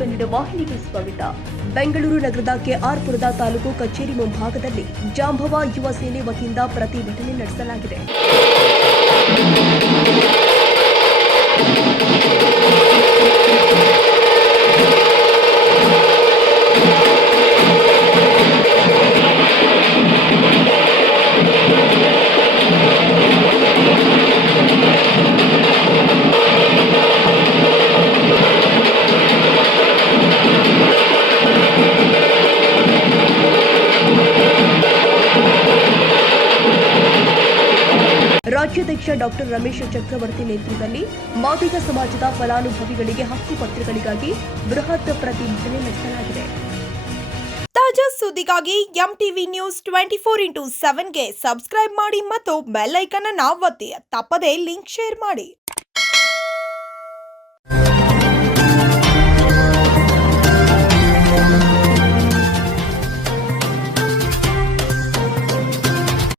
ಕನ್ನಡ ವಾಹಿನಿಗೆ ಸ್ವಾಗತ. ಬೆಂಗಳೂರು ನಗರದ ಕೆಆರ್ಪುರದ ತಾಲೂಕು ಕಚೇರಿ ಮುಂಭಾಗದಲ್ಲಿ ಜಾಂಬವ ಯುವ ಸೇನೆ ವತಿಯಿಂದ ಪ್ರತಿಭಟನೆ ನಡೆಸಲಾಗಿದೆ. ರಾಜ್ಯಾಧ್ಯಕ್ಷ ಡಾಕ್ಟರ್ ರಮೇಶ್ ಚಕ್ರವರ್ತಿ ನೇತೃತ್ವದಲ್ಲಿ ಮಾದಿಗ ಸಮಾಜದ ಫಲಾನುಭವಿಗಳಿಗೆ ಹಕ್ಕು ಪತ್ರಗಳಿಗಾಗಿ ಬೃಹತ್ ಪ್ರತಿಭಟನೆ ನಡೆಸಲಾಗಿದೆ. ತಾಜಾ ಸುದ್ದಿಗಾಗಿ ಎಂಟಿವಿ ನ್ಯೂಸ್ 24x7ಗೆ ಸಬ್ಸ್ಕ್ರೈಬ್ ಮಾಡಿ ಮತ್ತು ಬೆಲ್ ಐಕಾನ್ ಅನ್ನು ಒತ್ತಿ. ತಪ್ಪದೇ ಲಿಂಕ್ ಶೇರ್ ಮಾಡಿ.